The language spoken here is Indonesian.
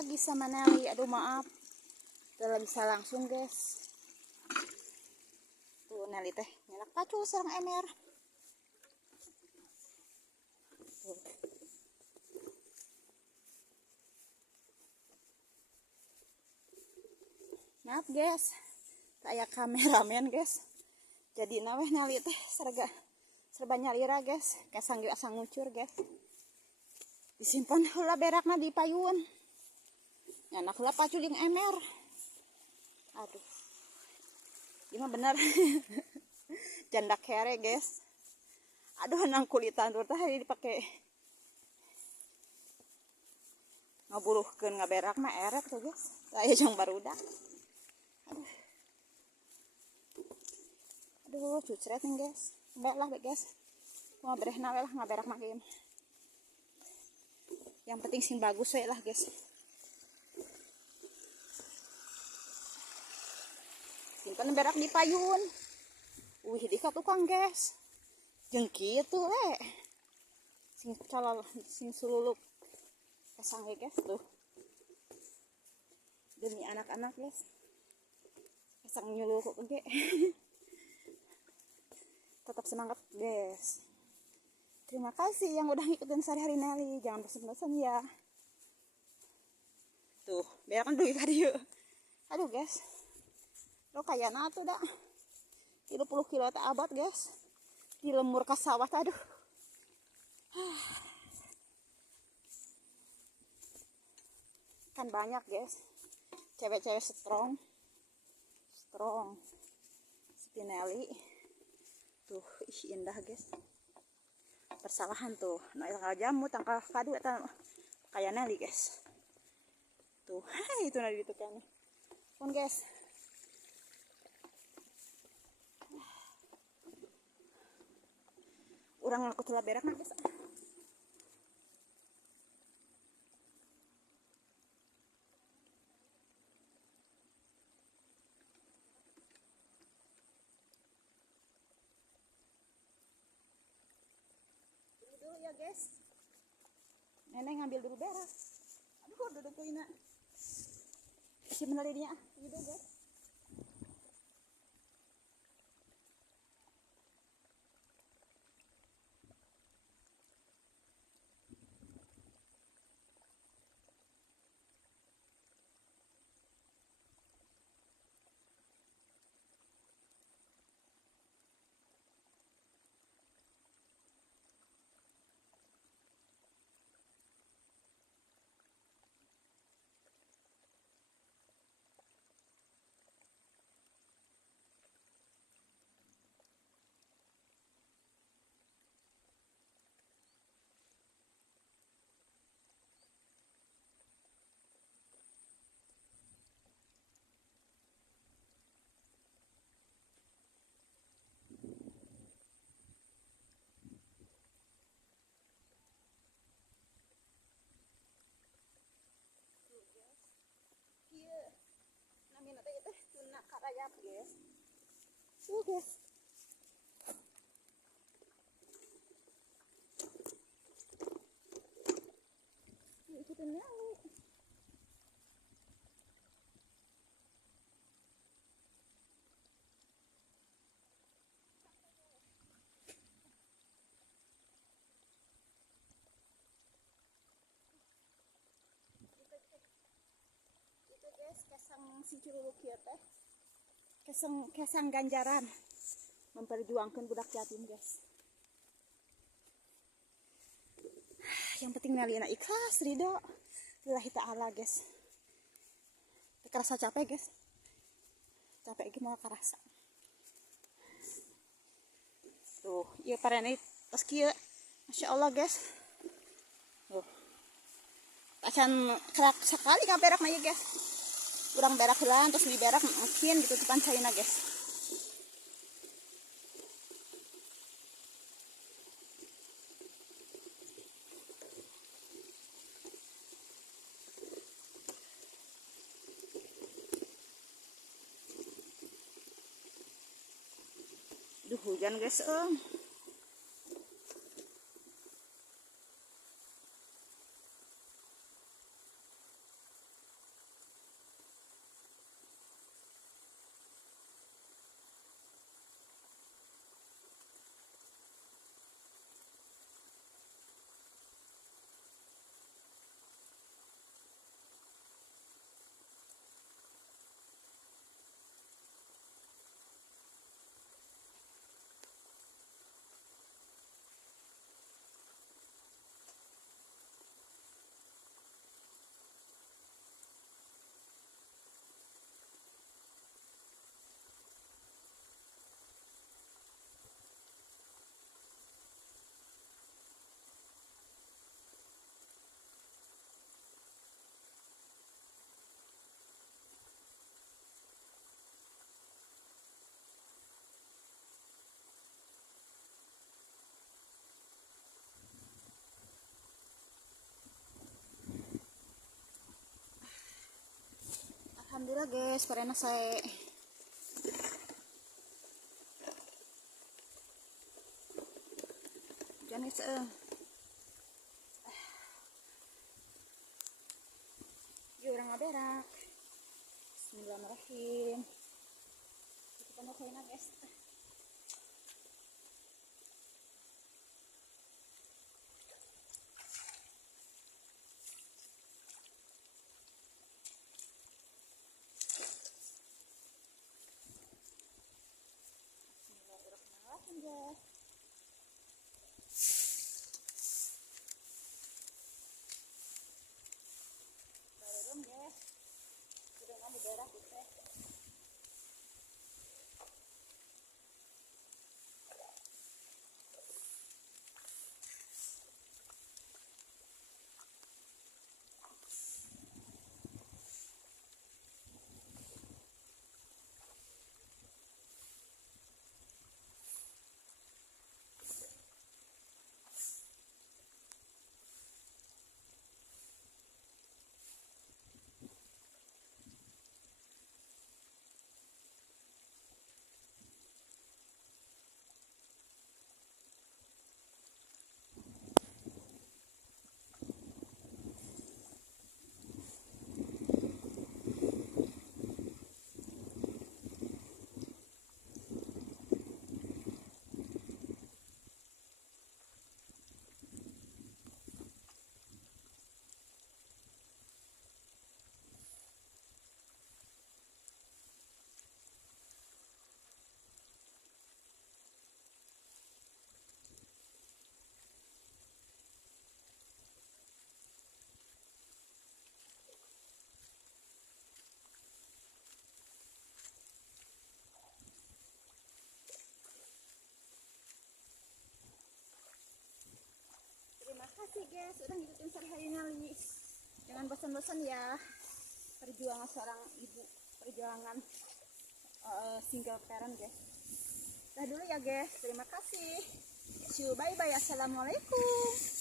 lagi sama Nelly. Aduh maaf, tidak bisa langsung guys. Tuh Nelly teh nyenak pacu sareng emer. Tuh. Maaf guys, kayak kameramen guys. Jadi naweh Nelly teh serba nyalira guys, kasang asa ngucur guys. Disimpan heula berakna di payun. Nyanak heula pacu jeung emer. Aduh. Ini mah bener. Janda kere guys. Aduh nang kulitan tuh teh dipake ngabuluhkeun ngaberak mah eret tuh guys. Saya jeung barudak. Aduh cucret nih guys. Belah guys. Mau berehna we lah ngaberak mah kieu. Yang penting sing bagus we lah guys. Simpen berak di payun. Wih di ka tukang guys. Jeung kitu we. Sing calal sing sululuk kasang we guys tuh. Demi anak-anak guys. Kasang nyuluk oge. Tetap semangat guys. Terima kasih yang udah ngikutin sehari-hari Nelly. Jangan bosan-bosan ya. Tuh, berak kan duit tadi yuk. Aduh guys. Lo kayak tuh dah. 30 kilo teh abad guys. Di lemur ke sawah aduh. Kan banyak guys. Cewek-cewek strong. Seperti Nelly. Tuh, ih indah guys. Persalahan tuh, nah tangkal jamu, tangkal kadu, kayak Nelly guys. Tuh, itu Nelly itu kan. Pun guys. Urang aku telah berak nah guys. Ya guys, nenek ngambil dulu berak. Aduh duduk tuh ina si menarinya gitu guys. Namina teh itu tuna karayap guys. Guys. Itu tuna. Guys, kesang si curuluk kieu teh. Kesang ganjaran memperjuangkan budak yatim guys. Yang penting Nelly ikhlas ridho lillahi ta'ala guys. Kerasa capek guys. Capek iki mau kerasa. Tuh, ieu parene tos kieu. Masya Allah guys. Tuh. Acan kerak sekali ngaberak na ieu guys. Kurang berak hilang terus di berak mungkin ditutupan China guys. Duh hujan guys. alhamdulillah guys, karena saya jangan yuk orang berak. Bismillahirrahmanirrahim. Kita mau kena guys. Bismillahirrahmanirrahim guys. Belum guys. Sudah nggak diberak gitu. Terima kasih guys, udah ngikutin sehari-harinya Li. Jangan bosan-bosan ya. Perjuangan seorang ibu, perjuangan single parent guys. Dah dulu ya guys, terima kasih. See you, bye bye, assalamualaikum.